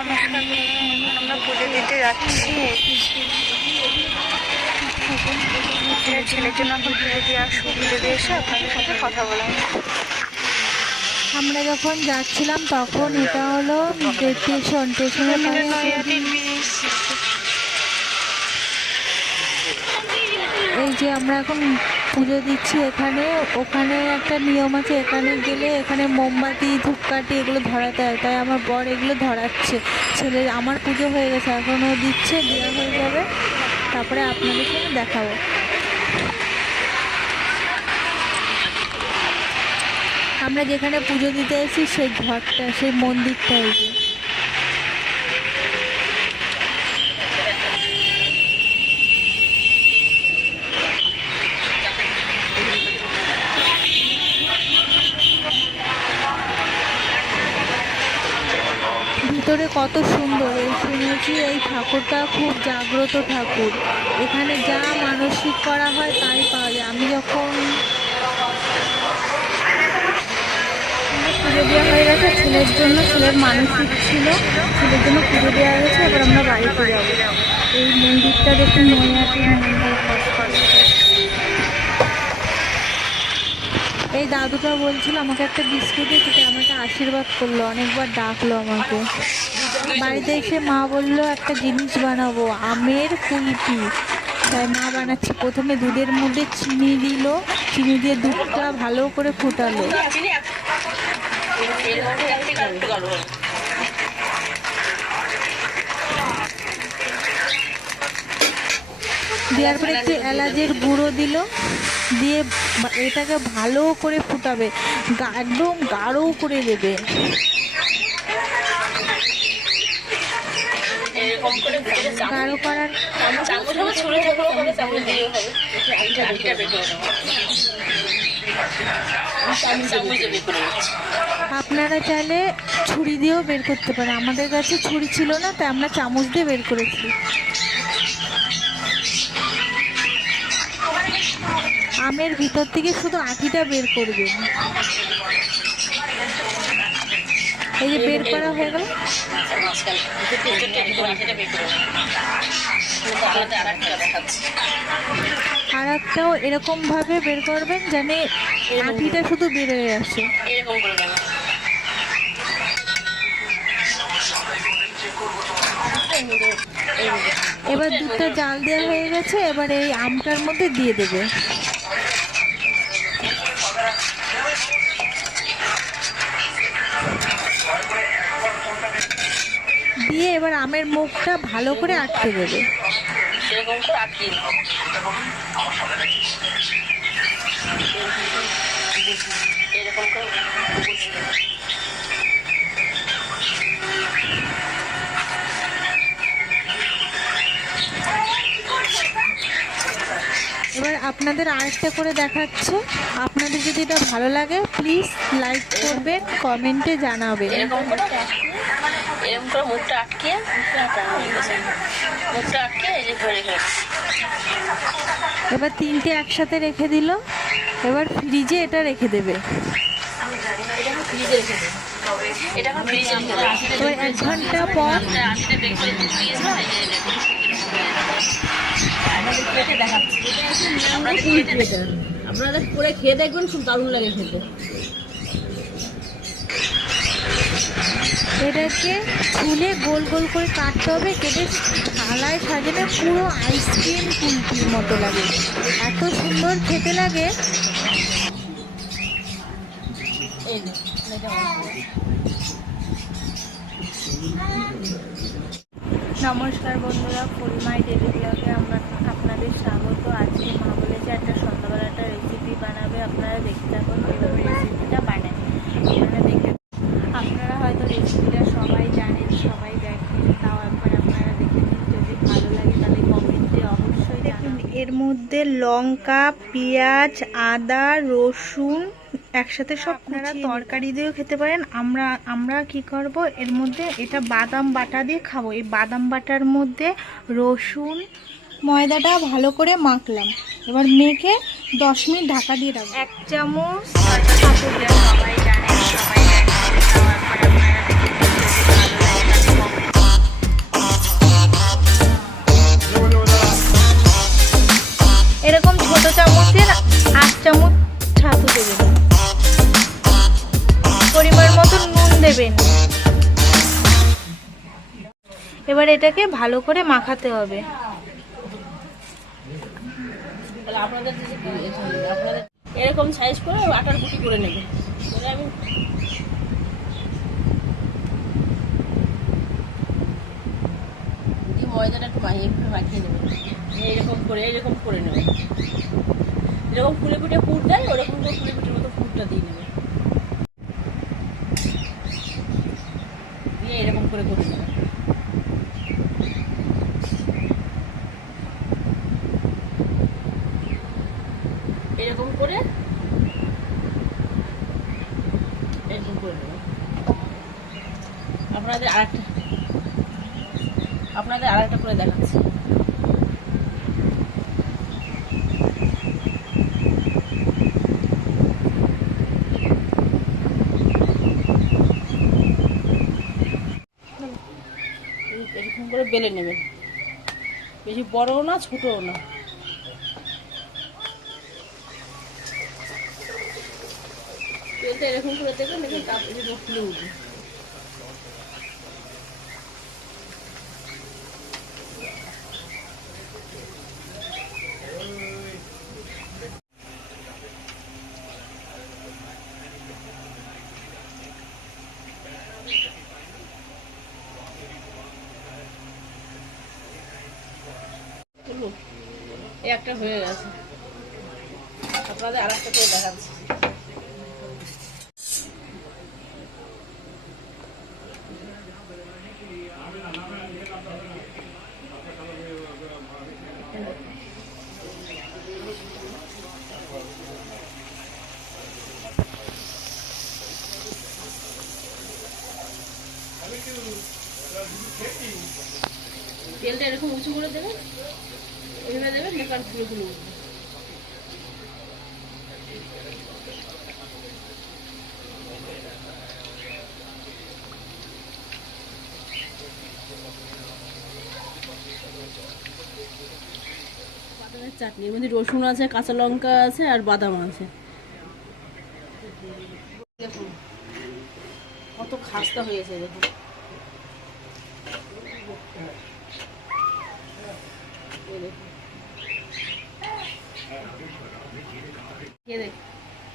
আমরা পুজো দিতে যাচ্ছি। ছেলের জন্য এখন পুজো দিয়ে আসবো, পুজো দিয়ে এসে আপনাদের সাথে কথা বললাম। আমরা যখন যাচ্ছিলাম তখন এটা হলো স্টেশনের এই যে আমরা এখন পুজো দিচ্ছি এখানে। ওখানে একটা নিয়ম আছে, এখানে গেলে এখানে মোমবাতি ধূপকাঠি এগুলো ধরাতে হয়, তাই আমার বর এগুলো ধরাচ্ছে। ছেলে আমার পুজো হয়ে গেছে, এখন ও দিচ্ছে, দেওয়া হয়ে যাবে, তারপরে আপনাদের সঙ্গে দেখাবো। আমরা যেখানে পুজো দিতে এসেছি সেই ঘরটা, সেই মন্দিরটা এই যে। ভিতরে কত সুন্দর। শুনেছি এই ঠাকুরটা খুব জাগ্রত ঠাকুর, এখানে যা মানসিক করা হয় তাই পাওয়া যায়। আমি যখন পুজো দেওয়া হয়ে গেছে ছেলের জন্য, ছেলের মানসিক ছিল, ছেলের জন্য পুজো দেওয়া হয়েছে। এবার আমরা বাড়িতে যাবো। এই মন্দিরটা দেখুন, নৈহাটির মন্দির। এই দাদুটা বলছিল আমাকে একটা বিস্কুট দিতে, আমাকে আশীর্বাদ করলো, অনেকবার ডাকলো আমাকে। বাড়িতে এসে মা বললো একটা জিনিস বানাবো, আমের কুলফি, তাই মা বানাচ্ছে। প্রথমে দুধের মধ্যে চিনি দিল, চিনি দিয়ে দুধটা ভালো করে ফুটালো, দেওয়ার পরে একটু এলাচের গুঁড়ো দিল, দিয়ে এটাকে ভালো করে ফুটাবে, একদম গাঢ় করে দেবে। গাঢ় করার আপনারা চাইলে ছুরি দিয়েও বের করতে পারেন, আমাদের কাছে ছুরি ছিল না তাই আমরা চামচ দিয়ে বের করেছি। আমের ভিতর থেকে শুধু আটিটা বের করবেন। এই যে বের করা হয়ে গেল, আর একটাও এরকম ভাবে বের করবেন যেন আটিটা শুধু বের হয়ে আসে। এবার দুধটা জাল দেওয়া হয়ে গেছে, এবার এই আমটার মধ্যে দিয়ে দেবে। দিয়ে এবার আমের মুখটা ভালো করে আটকে দেবে। এবার আপনাদের আরেকটা করে দেখাচ্ছে। আপনাদের যদি এটা ভালো লাগে প্লিজ লাইক করবেন, কমেন্টে জানাবেন। এরকম করে মুখটা আটকে এই যে ধরে রেখে, এবার তিনটে একসাথে রেখে দিল। এবার ফ্রিজে এটা রেখে দেবে। এবার 1 ঘন্টা পর আপনারা করে খেয়ে দেখবেন, খুব দারুণ লাগে খেতে। এটাকে ছুলে গোল গোল করে কাটতে হবে, কেটে থালায় সাজালে পুরো আইসক্রিম কুলফির মতো লাগে, এত সুন্দর খেতে লাগে। নমস্কার বন্ধুরা, পরিমাই ডেলি ব্লগে আপনাদের স্বাগত। আজকে মা বলেছে একটা সন্ধ্যাবেলা একটা রেসিপি বানাবে, আপনারা দেখতে থাকুন কীভাবে রেসিপিটা বানায়। আপনারা হয়তো রেসিপিটা সবাই জানেন, সবাই দেখেন, তাও একবার আপনারা দেখে নিন, যদি ভালো লাগে তাহলে কমেন্টে অবশ্যই জানাবেন। এর মধ্যে লঙ্কা, পেঁয়াজ, আদা, রসুন একসাথে সব, আপনারা তরকারি দিয়েও খেতে পারেন। আমরা কি করব, এর মধ্যে এটা বাদাম বাটা দিয়ে খাবো। এই বাদাম বাটার মধ্যে রসুন, ময়দাটা ভালো করে মাখলাম, এবার মেখে 10 মিনিট ঢাকা দিয়ে রাখবো। 1 চামচ সবাই জানেন, সবাই এবার এটাকে ভালো করে মাখাতে হবে। তাহলে আপনাদের আপনাদের এরকম সাইজ করে আটার গুটি করে নেবে। তাহলে আমি এই ময়দাটা একটু মাখিয়ে নেবেন, এরকম করে নেবেন। যেরকম ফুলে ফুটে পুর দেয় ওরকম করে ফুলে ফুটের মতো পুরটা দিয়ে নেবেন, দিয়ে এরকম করে নেবেন। এরকম করে নেবেন। আপনাদের আরেকটা করে দেখাচ্ছি। এরকম করে বেলে নেবেন, বেশি বড়ও না ছোটও না। তেলটা এরকম করে দেবেন, দেখুন তারপরে ফুলে উঠবে। এই একটা হয়ে গেছে, আপনাদের আর একটা করে দেখাচ্ছি। তেলটা এরকম উঁচু করে দেবেন, এইভাবে দেবেন, বেকার ফুলে ফুলে উঠবে। বাদামের চাটনি, এর মধ্যে রসুন আছে, কাঁচা লঙ্কা আছে আর বাদাম আছে। দেখুন কত খাস্তা হয়েছে, দেখুন।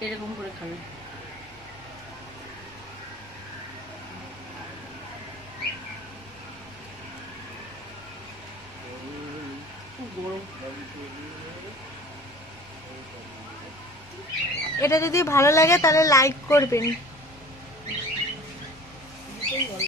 এরকম করে খাবেন। এটা যদি ভালো লাগে তাহলে লাইক করবেন।